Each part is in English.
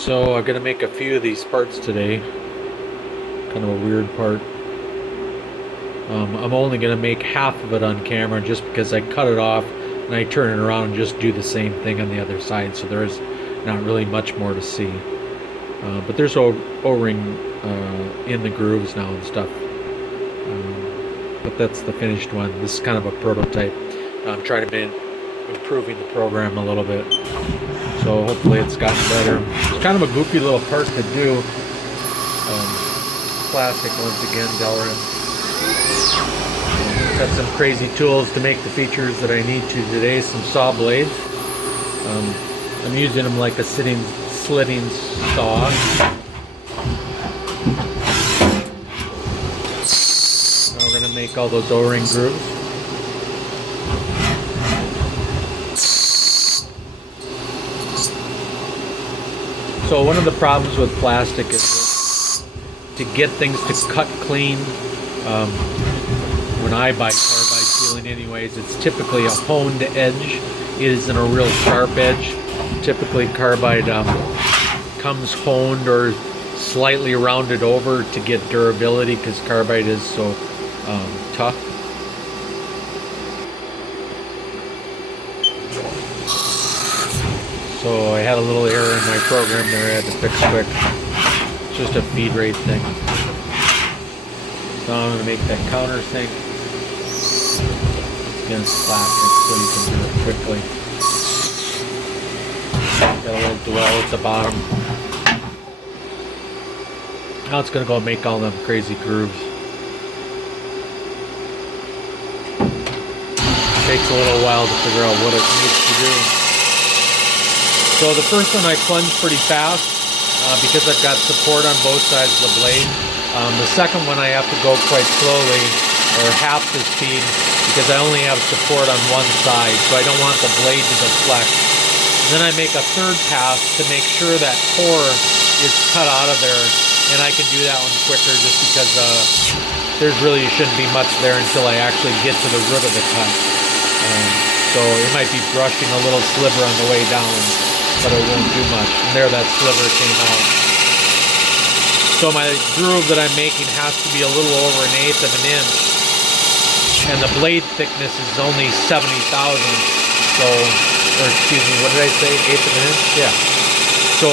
So I'm gonna make a few of these parts today. Kind of a weird part. I'm only gonna make half of it on camera just because I cut it off and I turn it around and just do the same thing on the other side. So there's not really much more to see. But there's O-ring in the grooves now and stuff. But that's the finished one. This is kind of a prototype. I'm trying to be improving the program a little bit. So hopefully it's gotten better. It's kind of a goofy little part to do. Plastic once again, Delrin. Got some crazy tools to make the features that I need to today. Some saw blades. I'm using them like a slitting saw. Now we're going to make all those O-ring grooves. So one of the problems with plastic is to get things to cut clean. When I buy carbide tooling anyways, it's typically a honed edge. It isn't a real sharp edge. Typically carbide comes honed or slightly rounded over to get durability because carbide is so tough. So I had a little error in my program there I had to fix quick. It's just a feed rate thing. So I'm going to make that countersink against plastic so you can do it quickly. Got a little dwell at the bottom. Now it's going to go make all them crazy grooves. Takes a little while to figure out what it needs to do. So the first one I plunge pretty fast because I've got support on both sides of the blade. The second one I have to go quite slowly, or half the speed, because I only have support on one side, so I don't want the blade to deflect. And then I make a third pass to make sure that core is cut out of there, and I can do that one quicker just because there's really shouldn't be much there until I actually get to the root of the cut. So it might be brushing a little sliver on the way down, but it won't do much. And there that sliver came out. So my groove that I'm making has to be a little over 1/8 of an inch. And the blade thickness is only 70,000. So, or excuse me, what did I say? 1/8 of an inch? Yeah. So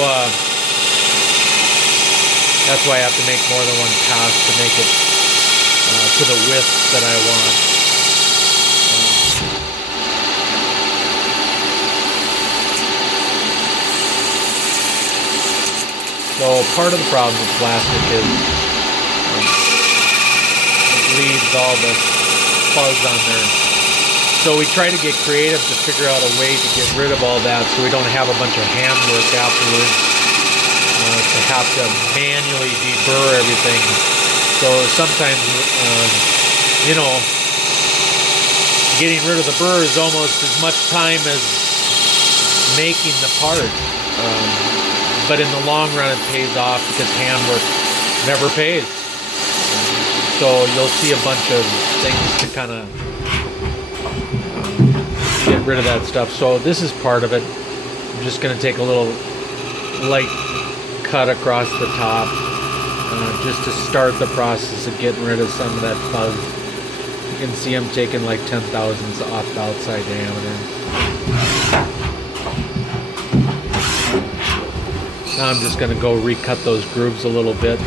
that's why I have to make more than one pass to make it to the width that I want. So part of the problem with plastic is it leaves all the fuzz on there. So we try to get creative to figure out a way to get rid of all that so we don't have a bunch of handwork afterwards to have to manually deburr everything. So sometimes, getting rid of the burr is almost as much time as making the part. But in the long run, it pays off because handwork never pays. So you'll see a bunch of things to kind of get rid of that stuff. So this is part of it. I'm just going to take a little light cut across the top just to start the process of getting rid of some of that fuzz. You can see I'm taking like 10,000ths off the outside diameter. Now I'm just going to go recut those grooves a little bit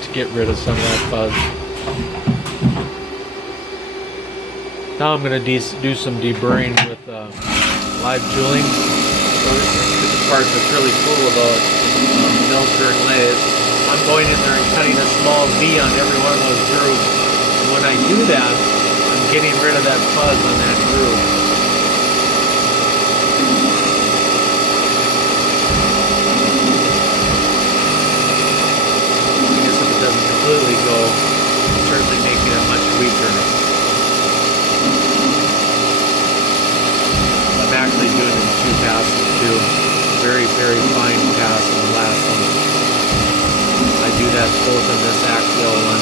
to get rid of some of that fuzz. Now I'm going to do some deburring with live tooling. So this is the part that's really cool about mill turn lathes. I'm going in there and cutting a small V on every one of those grooves. And when I do that, I'm getting rid of that fuzz on that groove. Completely go, certainly making it much weaker. I'm actually doing it in 2 passes too. Very, very fine pass in the last one. I do that both in this axial one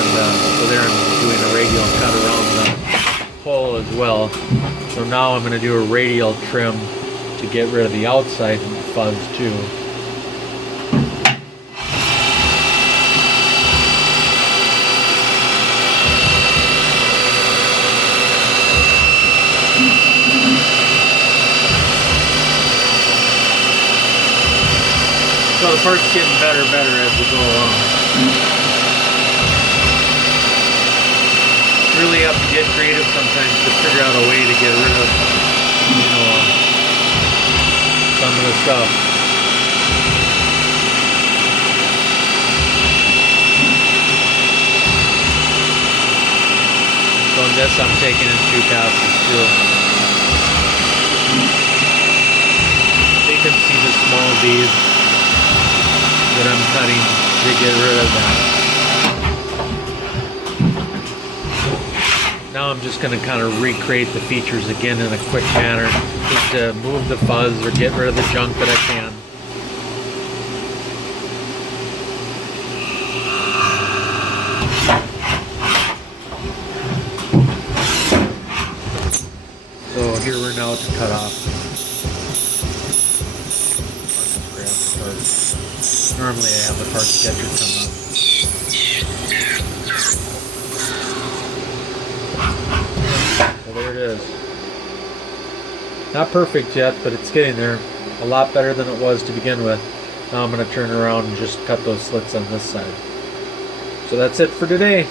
and so there I'm doing a radial cut around the hole as well. So now I'm going to do a radial trim to get rid of the outside fuzz too. So the part's getting better and better as we go along. Really have to get creative sometimes to figure out a way to get rid of, you know, some of the stuff. So in this I'm taking in 2 passes too. So you can see the small beads that I'm cutting to get rid of that. Now I'm just going to kind of recreate the features again in a quick manner, just to move the fuzz or get rid of the junk that I can. So here we're now to cut off. Normally I have the part sketcher come up. Well, there it is. Not perfect yet, but it's getting there. A lot better than it was to begin with. Now I'm going to turn around and just cut those slits on this side. So that's it for today.